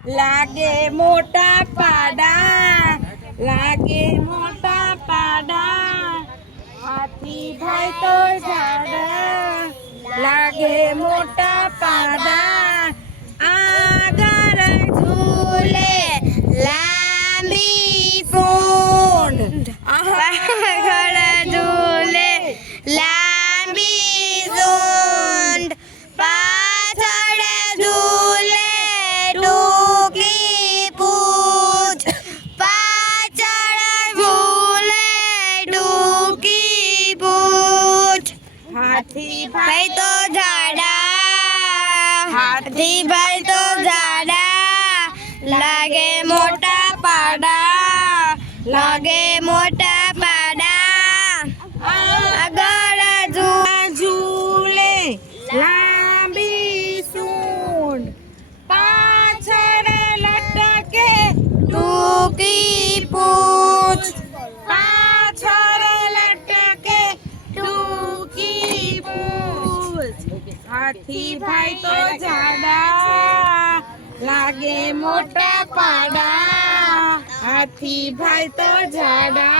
লাগে মোটা পাডা, লাগে মোটা পাডা। হাতি ভাই তো ঝাড়া লাগে মোটা পাডা। আগার আহা। હાથી ભાઈ તો જાડા હાથી ભાઈ તો જાડા લાગે મોટા પાડા લાગે હાથી ભાઈ તો જાડા લાગે મોટા પાડા હાથી ભાઈ તો જાડા